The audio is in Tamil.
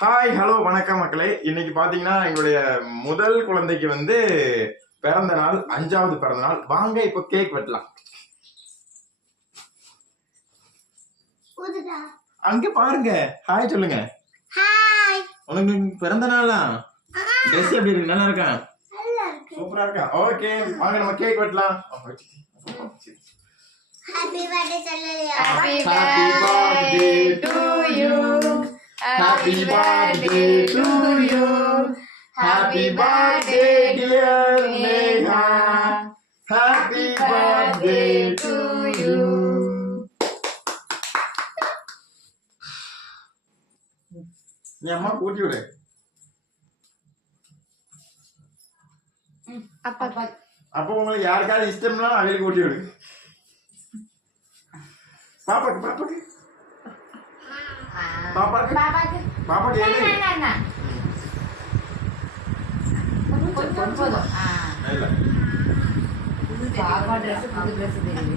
ஹாய் ஹலோ வணக்கம் மக்களே. இன்னைக்கு பாத்தீங்கன்னா எங்களுடைய முதல் குழந்தைக்கு வந்து பிறந்த நாள், 5வது பிறந்த நாள். வாங்க இப்போ கேக் வெட்டலாம். அங்க பாருங்க. ஹாய் சொல்லுங்க. ஹாய். உனக்கு பிறந்த நாளா? ட்ரெஸ் எப்படி இருக்கு? நல்லா இருக்கா? சூப்பரா இருக்கா? ஓகே, வாங்க நம்ம கேக் வெட்டலாம். ஹாப்பி பர்த்டே சொல்லலையா? Happy birthday to you. Happy birthday to you. Happy birthday dear Neha. Happy birthday to you. நீ அம்மா கூட்டி விடு. அப்போ உங்களுக்கு யாருக்காவது இஷ்டம்னா அவங்களுக்கு கூட்டி விடு. பாப்பாக்கு பாப்பாக்கு பாப்பாக்கு பாப்பாக்கு பாப்பாக்கு ஏன் போதும். இல்ல பாப்பா ட்ரெஸ் புது ட்ரெஸ் தெரியுது.